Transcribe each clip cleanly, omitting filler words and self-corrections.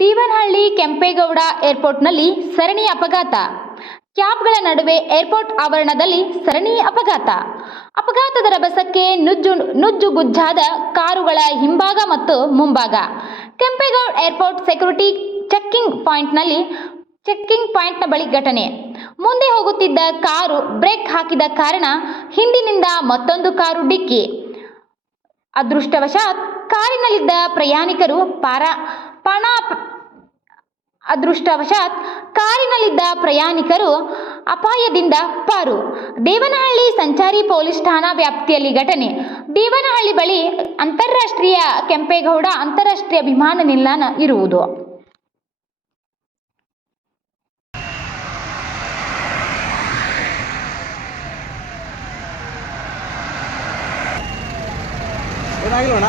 ದೇವನಹಳ್ಳಿ ಕೆಂಪೇಗೌಡ ಏರ್ಪೋರ್ಟ್ನಲ್ಲಿ ಸರಣಿ ಅಪಘಾತ. ಕ್ಯಾಬ್ಗಳ ನಡುವೆ ಏರ್ಪೋರ್ಟ್ ಆವರಣದಲ್ಲಿ ಸರಣಿ ಅಪಘಾತ. ಅಪಘಾತದ ರಭಸಕ್ಕೆ ನುಜ್ಜುಗುಜ್ಜಾದ ಕಾರುಗಳ ಹಿಂಭಾಗ ಮತ್ತು ಮುಂಭಾಗ. ಕೆಂಪೇಗೌಡ ಏರ್ಪೋರ್ಟ್ ಸೆಕ್ಯೂರಿಟಿ ಚೆಕ್ಕಿಂಗ್ ಪಾಯಿಂಟ್ನ ಬಳಿ ಘಟನೆ. ಮುಂದೆ ಹೋಗುತ್ತಿದ್ದ ಕಾರು ಬ್ರೇಕ್ ಹಾಕಿದ ಕಾರಣ ಹಿಂದಿನಿಂದ ಮತ್ತೊಂದು ಕಾರು ಡಿಕ್ಕಿ. ಅದೃಷ್ಟವಶಾತ್ ಕಾರಿನಲ್ಲಿದ್ದ ಪ್ರಯಾಣಿಕರು ಅಪಾಯದಿಂದ ಪಾರು. ದೇವನಹಳ್ಳಿ ಸಂಚಾರಿ ಪೊಲೀಸ್ ಠಾಣಾ ವ್ಯಾಪ್ತಿಯಲ್ಲಿ ಘಟನೆ. ದೇವನಹಳ್ಳಿ ಬಳಿ ಅಂತಾರಾಷ್ಟ್ರೀಯ ಕೆಂಪೇಗೌಡ ಅಂತಾರಾಷ್ಟ್ರೀಯ ವಿಮಾನ ನಿಲ್ದಾಣ ಇರುವುದು. ಏನಾಗಿಲ್ಲಣ್ಣ?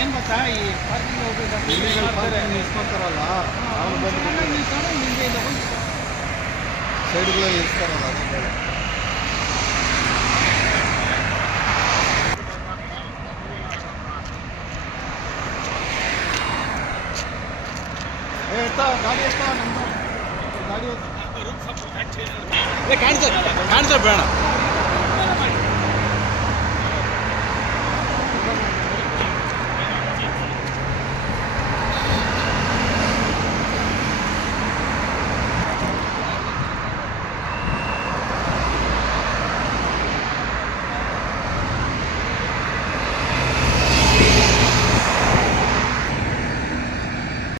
ಏನ್ ಗೊತ್ತಾ, ಈ ಪಾರ್ಕಿಂಗ್ ನಿಲ್ಸ್ಕೊಂತಾರಲ್ಲ ಸೈಡ್ಗಳಲ್ಲಿ ನಿಲ್ಸ್ತಾರಲ್ಲ ಗಾಡಿ ಕಾಣಿಸ ಬೇಡ.